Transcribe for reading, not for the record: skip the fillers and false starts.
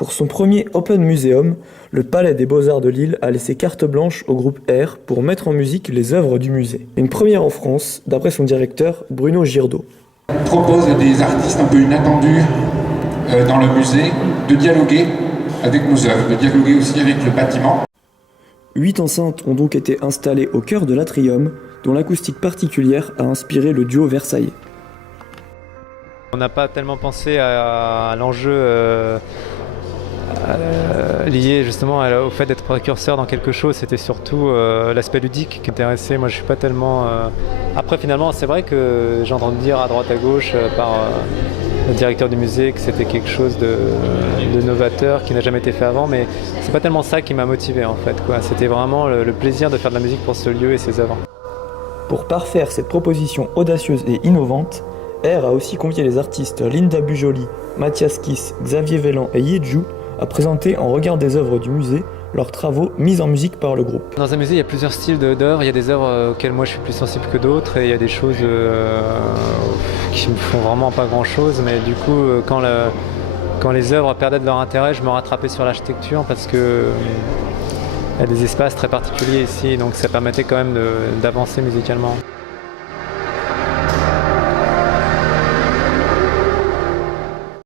Pour son premier Open Museum, le Palais des Beaux-Arts de Lille a laissé carte blanche au groupe R pour mettre en musique les œuvres du musée. Une première en France, d'après son directeur Bruno Girdaud. On propose à des artistes un peu inattendus dans le musée de dialoguer avec nos œuvres, de dialoguer aussi avec le bâtiment. 8 enceintes ont donc été installées au cœur de l'Atrium, dont l'acoustique particulière a inspiré le duo versaillais. On n'a pas tellement pensé à l'enjeu lié justement au fait d'être précurseur dans quelque chose. C'était surtout l'aspect ludique qui m'intéressait. Moi je suis pas tellement... Après finalement c'est vrai que j'ai entendu dire à droite à gauche par le directeur du musée que c'était quelque chose de novateur qui n'a jamais été fait avant, mais c'est pas tellement ça qui m'a motivé en fait, quoi. C'était vraiment le plaisir de faire de la musique pour ce lieu et ses œuvres. Pour parfaire cette proposition audacieuse et innovante, R a aussi convié les artistes Linda Bujoli, Mathias Kiss, Xavier Vellan et Yedju à présenter en regard des œuvres du musée leurs travaux mis en musique par le groupe. Dans un musée, il y a plusieurs styles d'œuvres. Il y a des œuvres auxquelles moi je suis plus sensible que d'autres, et il y a des choses qui me font vraiment pas grand-chose. Mais du coup, quand les œuvres perdaient de leur intérêt, je me rattrapais sur l'architecture parce que il y a des espaces très particuliers ici, donc ça permettait quand même d'avancer musicalement.